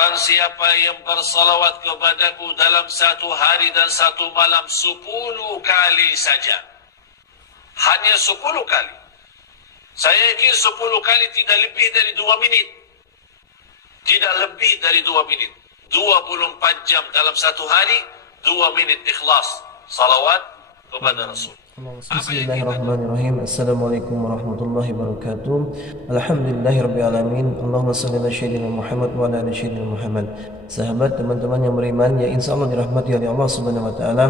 Barang siapa yang bersalawat kepadaku dalam satu hari dan satu malam 10 kali saja. Hanya 10 kali. Saya yakin 10 kali tidak lebih dari 2 menit. Tidak lebih dari 2 menit. 24 jam dalam satu hari, 2 menit ikhlas. Salawat kepada Rasul. Bismillahirrahmanirrahim. Assalamualaikum warahmatullahi wabarakatuh. Alhamdulillahirabbil alamin. Allahumma shalli ala sayyidina Muhammad wa ala ali sayyidina Muhammad. Sahabat, teman-teman yang beriman, ya insyaallah dirahmati oleh Allah Subhanahu wa taala.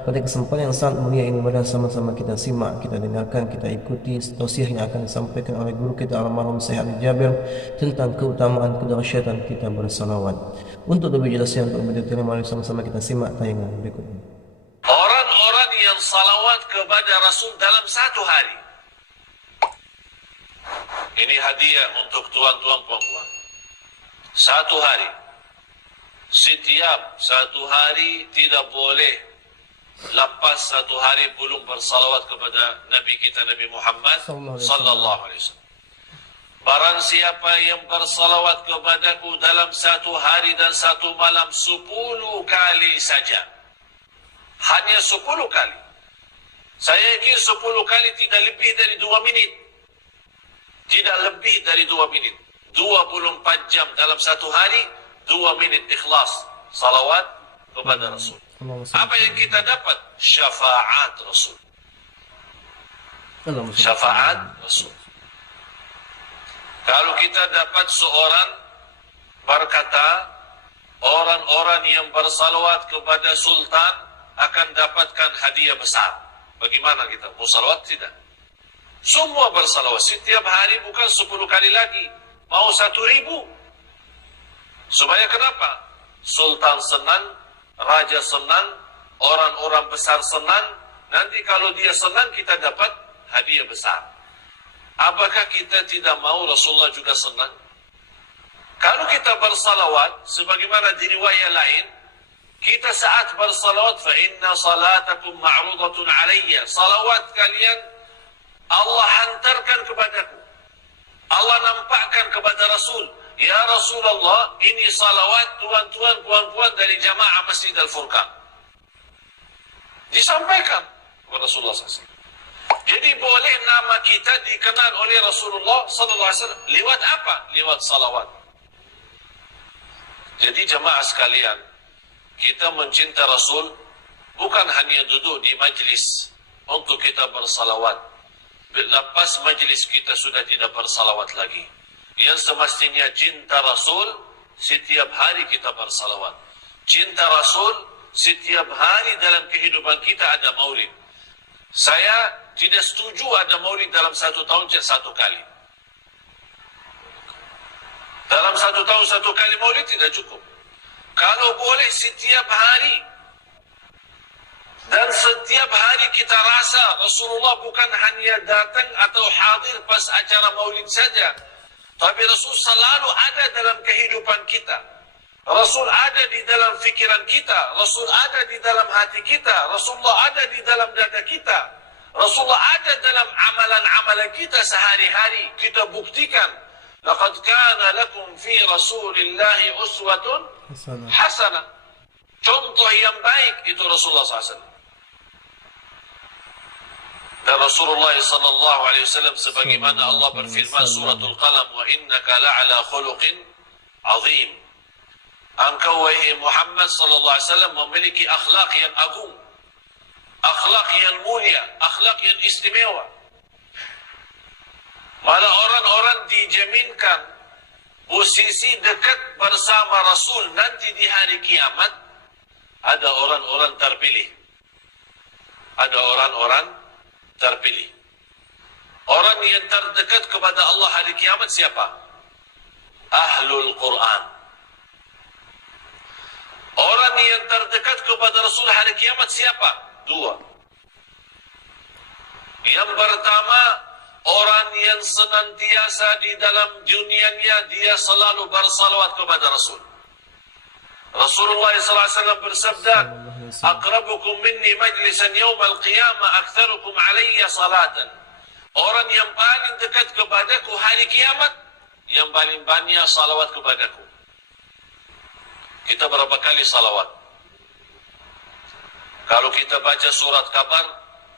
Pada kesempatan yang sangat mulia ini, mari sama-sama kita simak, kita dengarkan, kita ikuti tausiah yang akan disampaikan oleh guru kita almarhum Syekh Ali Jabir tentang keutamaan kedahsyatan kita bersalawat. Untuk lebih jelasnya, untuk lebih detail, mari sama-sama kita simak tayangan berikut ini. Orang-orang yang salawat kepada Rasul dalam satu hari. Ini hadiah untuk tuan-tuan puan-puan. Satu hari. Setiap satu hari tidak boleh lepas satu hari belum bersalawat kepada Nabi kita Nabi Muhammad sallallahu alaihi wasallam. Barang siapa yang bersalawat kepadaku dalam satu hari dan satu malam 10 kali saja. Hanya 10 kali. Saya yakin 10 kali tidak lebih dari 2 menit. Tidak lebih dari 2 menit. 24 jam dalam satu hari, 2 menit ikhlas. Salawat kepada Rasul. Apa yang kita dapat? Syafaat Rasul. Syafaat Rasul. Kalau kita dapat seorang berkata, orang-orang yang bersalawat kepada Sultan akan dapatkan hadiah besar. Bagaimana kita? Mau salawat tidak? Semua bersalawat. Setiap hari bukan 10 kali lagi. Mau 1.000. Supaya kenapa? Sultan senang, Raja senang, orang-orang besar senang. Nanti kalau dia senang, kita dapat hadiah besar. Apakah kita tidak mau Rasulullah juga senang? Kalau kita bersalawat, sebagaimana di riwayat lain, kita saat bersalawat, fa inna salatakum ma'rudatun alayya. Salawat kalian Allah hantarkan kepadaku. Allah nampakkan kepada Rasul. Ya Rasulullah, ini salawat tuan-tuan, puan-puan dari jamaah Masjid Al-Furqan. Disampaikan kepada Rasulullah SAW. Jadi boleh nama kita dikenal oleh Rasulullah SAW. Lewat apa? Lewat salawat. Jadi jamaah sekalian, kita mencinta Rasul bukan hanya duduk di majlis untuk kita bersalawat. Lepas majlis kita sudah tidak bersalawat lagi. Yang semestinya cinta Rasul, setiap hari kita bersalawat. Cinta Rasul, setiap hari dalam kehidupan kita ada maulid. Saya tidak setuju ada maulid dalam satu tahun satu kali. Dalam satu tahun satu kali maulid tidak cukup. Kalau boleh setiap hari. Dan setiap hari kita rasa Rasulullah bukan hanya datang atau hadir pas acara maulid saja. Tapi Rasul selalu ada dalam kehidupan kita. Rasul ada di dalam fikiran kita. Rasul ada di dalam hati kita. Rasulullah ada di dalam dada kita. Rasulullah ada dalam amalan-amalan kita sehari-hari. Kita buktikan. Laqad kana lakum fi Rasulillahi uswatun hasanah. Contoh yang baik itu Rasulullah SAW. Dan Rasulullah sallallahu alaihi wasallam sebagaimana Allah berfirman suratul Qalam, wa innaka la'ala khuluqin azim. Engkau wahai Muhammad sallallahu alaihi wasallam memiliki akhlak yang agung, akhlak yang mulia, akhlak yang istimewa. Malah orang-orang dijaminkan posisi dekat bersama Rasul nanti di hari kiamat. Ada orang-orang terpilih. Ada orang-orang terpilih. Orang yang terdekat kepada Allah hari kiamat siapa? Ahlul Quran. Orang yang terdekat kepada Rasul hari kiamat siapa? Dua. Yang pertama, orang yang senantiasa di dalam dunianya dia selalu bersalawat kepada Rasul. Rasulullah SAW bersabda, "Aqrabukum minni majlisan yawmal qiyamah aktsarukum alayya salatan." Orang yang paling dekat kepadaku hari kiamat, yang paling banyak salawat kepadaku. kita berapa kali salawat? Kalau kita baca surat kabar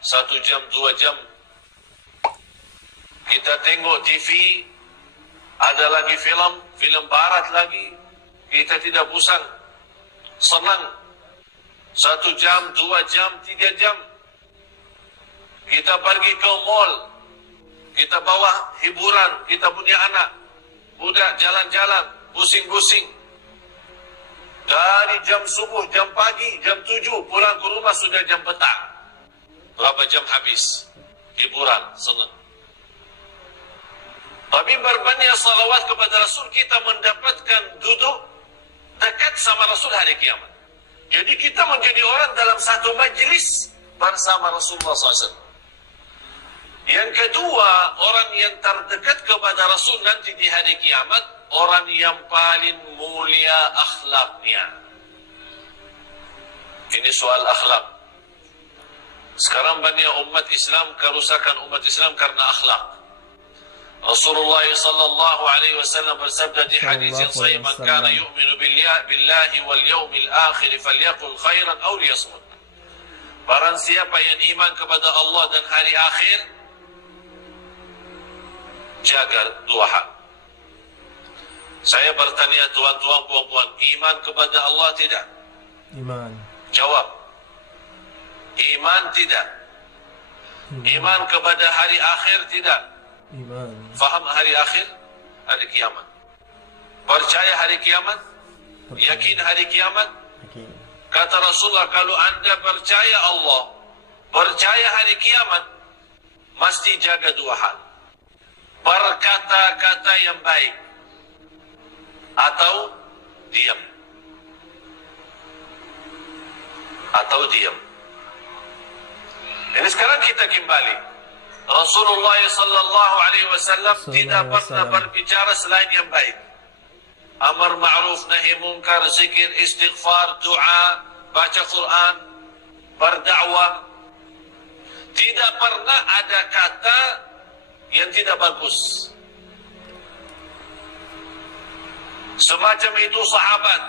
1 jam 2 jam, kita tengok TV, ada lagi film barat lagi, kita tidak bosan, senang. 1 jam, 2 jam, 3 jam. Kita pergi ke mall, kita bawa hiburan, kita punya anak, budak jalan-jalan, pusing-pusing. Dari jam subuh, jam pagi, jam 7, pulang ke rumah sudah jam petang. Berapa jam habis? Hiburan, senang. Tapi berbanyak salawat kepada Rasul, kita mendapatkan duduk dekat sama Rasul hari kiamat. Jadi kita menjadi orang dalam satu majlis bersama Rasulullah SAW. Yang kedua, orang yang terdekat kepada Rasul nanti di hari kiamat, orang yang paling mulia akhlaknya. Ini soal akhlak. Sekarang banyak umat Islam, kerusakan umat Islam karena akhlak. Rasulullah sallallahu alaihi wasallam bersabda di hadis yang sahih, "Man kana yu'minu billahi wal yawmil akhir falyaqul khairan aw liyasmut." Barang siapa yang iman kepada Allah dan hari akhir, jaga dua hal. Saya bertanya tuan-tuan, puan-puan, iman kepada Allah tidak? Iman. Jawab. Iman tidak. Iman kepada hari akhir tidak. Iman. Faham hari akhir? Hari kiamat. Percaya hari kiamat? Yakin hari kiamat? Yakin. Kata Rasulullah, kalau anda percaya Allah, percaya hari kiamat, mesti jaga dua hal. Berkata-kata yang baik atau diam. Atau diam. Ini sekarang kita kembali. Rasulullah sallallahu alaihi wasallam tidak pernah berbicara selain yang baik. Amar ma'ruf nahi munkar, zikir, istighfar, doa, baca Quran, berdakwah. Tidak pernah ada kata yang tidak bagus. Semacam itu sahabat,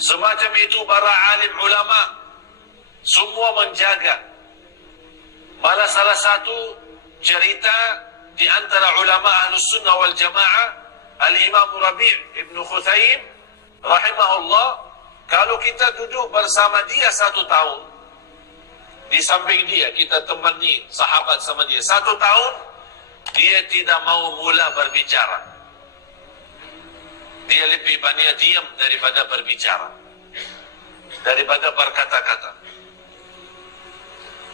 semacam itu para alim ulama, semua menjaga. Malah salah satu cerita di antara ulama Ahlus Sunnah wal Jamaah, Al-Imam Rabi' Ibn Khuthaim rahimahullah, kalau kita duduk bersama dia 1 tahun, di samping dia, kita temani sahabat sama dia 1 tahun, dia tidak mau mula berbicara. Dia lebih banyak diam daripada berbicara, daripada berkata-kata.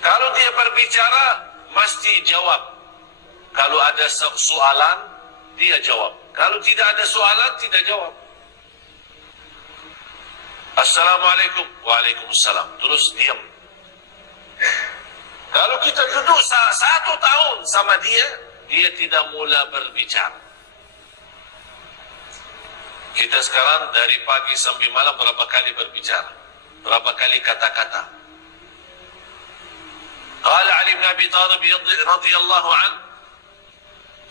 Kalau dia berbicara, mesti jawab. Kalau ada soalan, dia jawab. Kalau tidak ada soalan, tidak jawab. Assalamualaikum. Waalaikumsalam. Terus diam. Kalau kita duduk 1 tahun sama dia, dia tidak mula berbicara. Kita sekarang dari pagi sampai malam berapa kali berbicara? Berapa kali kata-kata? Qala Ali bin Abi Thalib radhiyallahu an,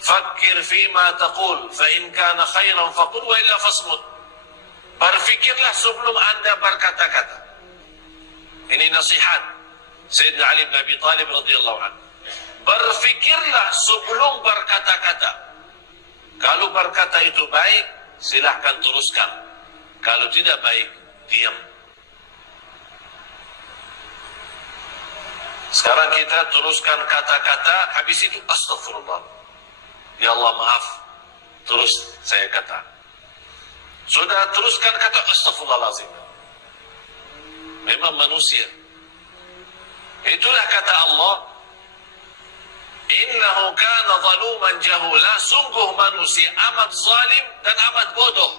"Fakkir fima taqul, fa in kana khairan faqul wa illa fasmut." Berfikirlah sebelum Anda berkata-kata. Ini nasihat Sayyidina Ali bin Abi Thalib radhiyallahu an. Berfikirlah sebelum berkata-kata. Kalau berkata itu baik, silahkan teruskan. Kalau tidak baik, diam. Sekarang kita teruskan kata-kata, habis itu astagfirullah. Ya Allah maaf. Terus saya kata. Sudah teruskan kata astagfirullahaladzim. Memang manusia. Itulah kata Allah. Innahu kana zaluman jahula. Sungguh manusia amat zalim dan amat bodoh.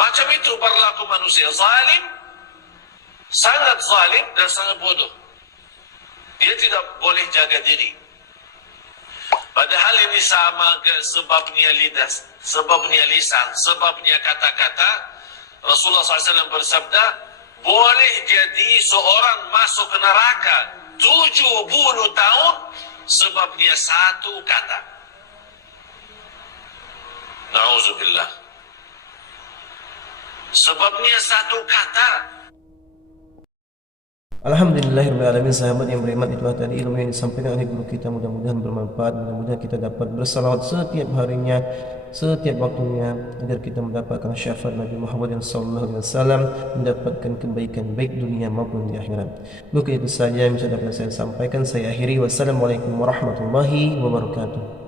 Macam itu berlaku manusia. Zalim, sangat zalim dan sangat bodoh. Dia tidak boleh jaga diri. Padahal ini sama sebabnya lidah, sebabnya lisan, sebabnya kata-kata. Rasulullah SAW bersabda, boleh jadi seorang masuk ke neraka 70 tahun sebabnya 1 kata. Na'udzubillah. Sebabnya satu kata. Alhamdulillahirrahmanirrahim. Sahabat yang beriman, itulah tadi ilmu yang disampaikan oleh guru kita, mudah-mudahan bermanfaat, mudah-mudahan kita dapat bersalawat setiap harinya, setiap waktunya, agar kita mendapatkan syafaat Nabi Muhammad SAW, mendapatkan kebaikan baik dunia maupun di akhirat. Mungkin itu saja yang bisa dapat saya sampaikan. Saya akhiri. Wassalamualaikum warahmatullahi wabarakatuh.